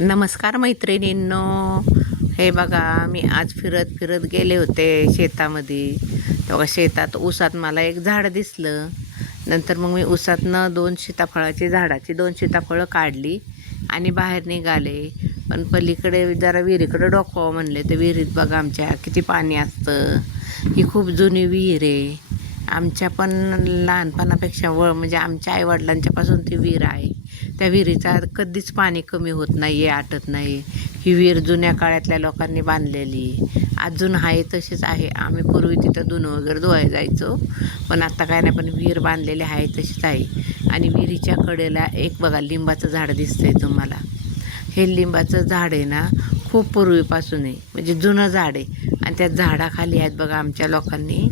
नमस्कार मैत्रिणींनो. हे बघा, मी आज फिरत फिरत गेले होते शेतामध्ये. तेव्हा शेतात ऊसात मला एक झाड दिसलं. नंतर मग मी ऊसातनं दोन सीताफळं काढली आणि बाहेर निघाले. पण पलीकडे जरा विहिरीकडे डोकावं म्हणले तर विहिरीत बघा आमच्या किती पाणी असतं. ही खूप जुनी विहीर आहे. आमच्या पण लहानपणापेक्षा म्हणजे आमच्या आईवडिलांच्यापासून ती विहीर आहे. त्या विहिरीचा कधीच पाणी कमी होत नाही आहे, आटत नाही. ही विहीर जुन्या काळातल्या लोकांनी बांधलेली अजून आहे, तशीच आहे. आम्ही पूर्वी तिथं धुणं वगैरे धुवायला जायचो, पण आत्ता काय नाही. पण विहीर बांधलेली आहे तशीच आहे. आणि विहिरीच्या कडेला एक बघा लिंबाचं झाड दिसतंय तुम्हाला. हे लिंबाचं झाड आहे ना, खूप पूर्वीपासून आहे, म्हणजे जुनं झाड आहे. आणि त्या झाडाखाली आहेत बघा आमच्या लोकांनी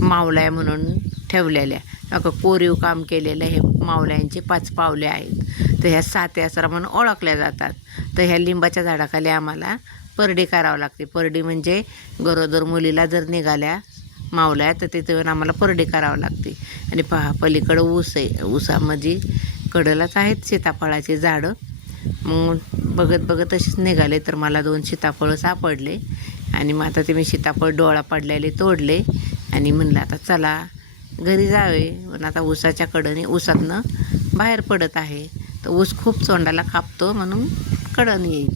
मावल्या म्हणून ठेवलेल्या. अगं कोरीव काम केलेलं हे मावल्यांचे 5 पावले आहेत. तर ह्या 7 यात्रा म्हणून ओळखल्या जातात. तर ह्या लिंबाच्या झाडाखाली आम्हाला परडी करावं लागते. परडी म्हणजे गरोदर मुलीला जर निघाल्या मावल्या तर तिथे आम्हाला परडी करावं लागते. आणि पहा पलीकडं ऊस आहे. ऊसामध्ये कडलाच आहेत सीताफळाची झाडं. मग बघत बघत तसेच निघाले तर मला 2 सीताफळं सापडले. आणि मग आता ते मी सीताफळ डोळा पडलेले तोडले आणि म्हणलं आता चला घरी जावे. पण आता ऊसाच्या कडनी ऊसातनं बाहेर पडत आहे. तर ऊस खूप तोंडाला कापतो म्हणून कडन येईल.